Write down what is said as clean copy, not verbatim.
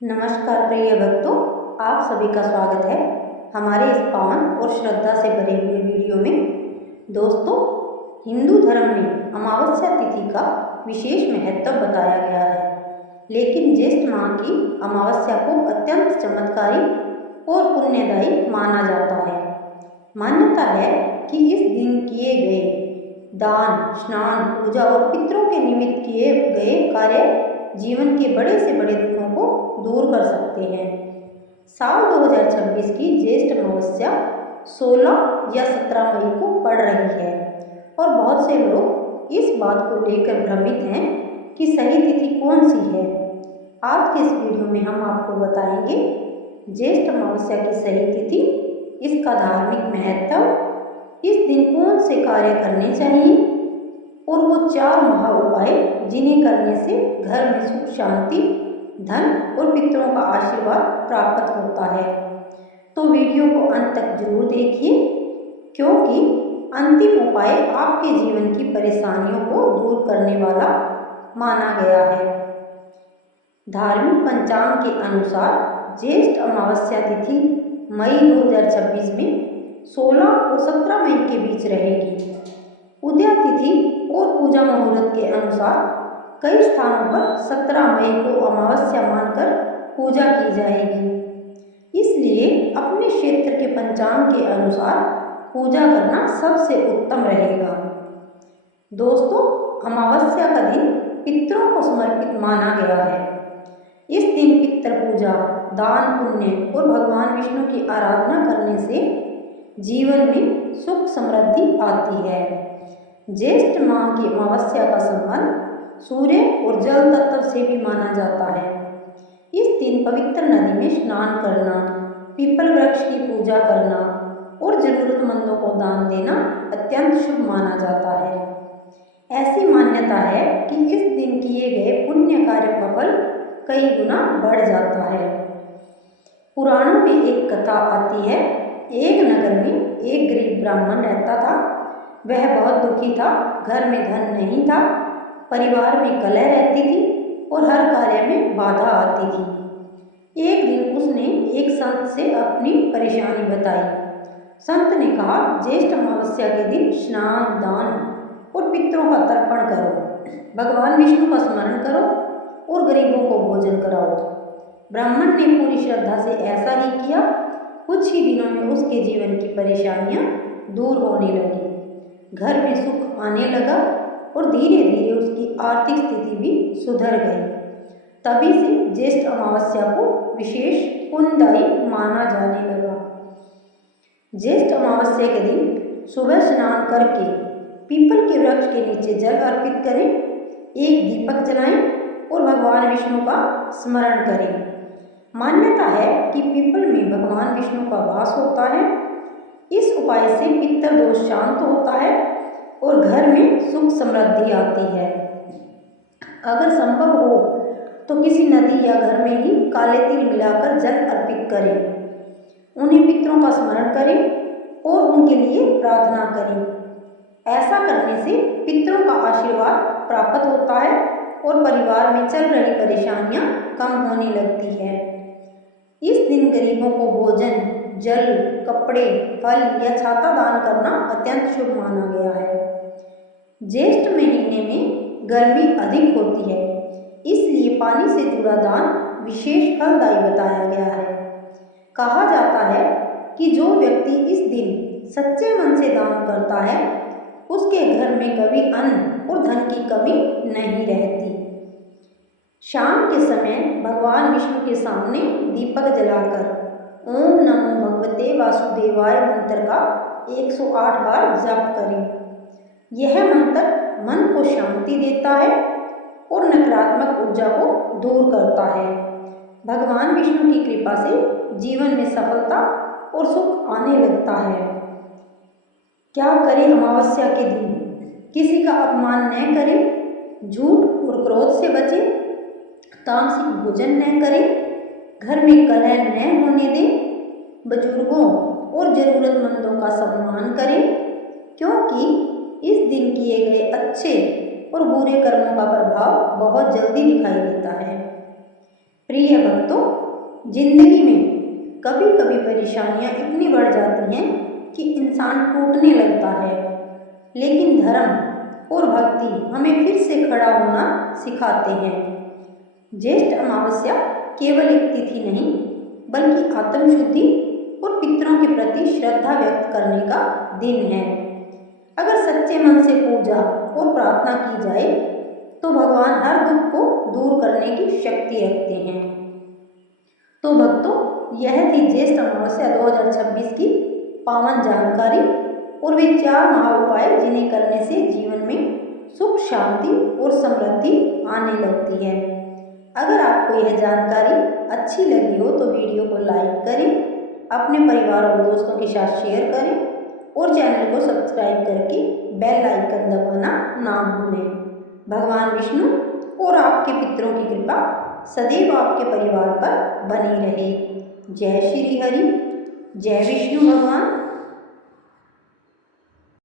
नमस्कार प्रिय भक्तों, आप सभी का स्वागत है हमारे इस पावन और श्रद्धा से भरे हुए वीडियो में। दोस्तों, हिंदू धर्म में अमावस्या तिथि का विशेष महत्व बताया गया है, लेकिन ज्येष्ठ माह की अमावस्या को अत्यंत चमत्कारी और पुण्यदायी माना जाता है। मान्यता है कि इस दिन किए गए दान, स्नान, पूजा और पितरों के निमित्त किए गए कार्य जीवन के बड़े से बड़े दुखों को दूर कर सकते हैं। साल 2026 की ज्येष्ठ अमावस्या 16 या 17 मई को पड़ रही है और बहुत से लोग इस बात को लेकर भ्रमित हैं कि सही तिथि कौन सी है। आज के इस वीडियो में हम आपको बताएंगे ज्येष्ठ अमावस्या की सही तिथि, इसका धार्मिक महत्व, इस दिन कौन से कार्य करने चाहिए और वो 4 महा उपाय जिन्हें करने से घर में सुख, शांति, धन और पितरों का आशीर्वाद प्राप्त होता है। तो वीडियो को अंत तक जरूर देखिए, क्योंकि अंतिम उपाय आपके जीवन की परेशानियों को दूर करने वाला माना गया है। धार्मिक पंचांग के अनुसार ज्येष्ठ अमावस्या तिथि मई 2026 में 16 और 17 मई के बीच रहेगी। उदया तिथि और पूजा मुहूर्त के अनुसार कई स्थानों पर 17 मई को अमावस्या मानकर पूजा की जाएगी। इसलिए अपने क्षेत्र के पंचांग के अनुसार पूजा करना सबसे उत्तम रहेगा। दोस्तों, अमावस्या का दिन पितरों को समर्पित माना गया है। इस दिन पितृ पूजा, दान, पुण्य और भगवान विष्णु की आराधना करने से जीवन में सुख समृद्धि आती है। ज्येष्ठ माह की अमावस्या का संबंध सूर्य और जल तत्व से भी माना जाता है। इस दिन पवित्र नदी में स्नान करना, पीपल वृक्ष की पूजा करना और जरूरतमंदों को दान देना अत्यंत शुभ माना जाता है। ऐसी मान्यता है कि इस दिन किए गए पुण्य कार्यों का फल कई गुना बढ़ जाता है। पुराणों में एक कथा आती है। एक नगर में एक गरीब ब्राह्मण रहता था। वह बहुत दुखी था, घर में धन नहीं था, परिवार में कलह रहती थी और हर कार्य में बाधा आती थी। एक दिन उसने एक संत से अपनी परेशानी बताई। संत ने कहा, ज्येष्ठ अमावस्या के दिन स्नान, दान और पितरों का तर्पण करो, भगवान विष्णु का स्मरण करो और गरीबों को भोजन कराओ। ब्राह्मण ने पूरी श्रद्धा से ऐसा ही किया। कुछ ही दिनों में उसके जीवन की परेशानियां दूर होने लगी, घर में सुख आने लगा और धीरे धीरे उसकी आर्थिक स्थिति भी सुधर गई। तभी से ज्येष्ठ अमावस्या को विशेष पुण्यदायी माना जाने लगा। ज्येष्ठ अमावस्या के दिन सुबह स्नान करके पीपल के वृक्ष के नीचे जल अर्पित करें, एक दीपक जलाएं और भगवान विष्णु का स्मरण करें। मान्यता है कि पीपल में भगवान विष्णु का वास होता है। इस उपाय से पितृ दोष शांत होता है और घर में सुख समृद्धि आती है। अगर संभव हो तो किसी नदी या घर में ही काले तिल मिलाकर जल अर्पित करें, उन्हें पितरों का स्मरण करें और उनके लिए प्रार्थना करें। ऐसा करने से पितरों का आशीर्वाद प्राप्त होता है और परिवार में चल रही परेशानियां कम होने लगती है। इस दिन गरीबों को भोजन, जल, कपड़े, फल या छाता दान करना अत्यंत शुभ माना गया है। ज्येष्ठ महीने में गर्मी अधिक होती है, इसलिए पानी से जुड़ा दान विशेष फलदायी बताया गया है। कहा जाता है कि जो व्यक्ति इस दिन सच्चे मन से दान करता है, उसके घर में कभी अन्न और धन की कमी नहीं रहती। शाम के समय भगवान विष्णु के सामने दीपक जलाकर ओम नमो भगवते वासुदेवाय मंत्र का 108 बार जप करें। यह मंत्र मन को शांति देता है और नकारात्मक ऊर्जा को दूर करता है। भगवान विष्णु की कृपा से जीवन में सफलता और सुख आने लगता है। क्या करें अमावस्या के दिन? किसी का अपमान न करें, झूठ और क्रोध से बचें, तामसिक भोजन न करें, घर में कलह न होने दें, बुजुर्गों और जरूरतमंदों का सम्मान करें, क्योंकि इस दिन किए गए अच्छे और बुरे कर्मों का प्रभाव बहुत जल्दी दिखाई देता है। प्रिय भक्तों, जिंदगी में कभी कभी परेशानियां इतनी बढ़ जाती हैं कि इंसान टूटने लगता है, लेकिन धर्म और भक्ति हमें फिर से खड़ा होना सिखाते हैं। ज्येष्ठ अमावस्या केवल एक तिथि नहीं, बल्कि आत्मशुद्धि और पितरों के प्रति श्रद्धा व्यक्त करने का दिन है। अगर सच्चे मन से पूजा और प्रार्थना की जाए तो भगवान हर दुख को दूर करने की शक्ति रखते हैं। तो भक्तों, यह थी ज्येष्ठ अमावस्या 2026 की पावन जानकारी और वे 4 महाउपाय जिन्हें करने से जीवन में सुख, शांति और समृद्धि आने लगती है। अगर आपको यह जानकारी अच्छी लगी हो तो वीडियो को लाइक करें, अपने परिवार और दोस्तों के साथ शेयर करें और चैनल को सब्सक्राइब करके बेल आइकन दबाना ना भूलें। भगवान विष्णु और आपके पितरों की कृपा सदैव आपके परिवार पर बनी रहे। जय श्री हरि, जय विष्णु भगवान।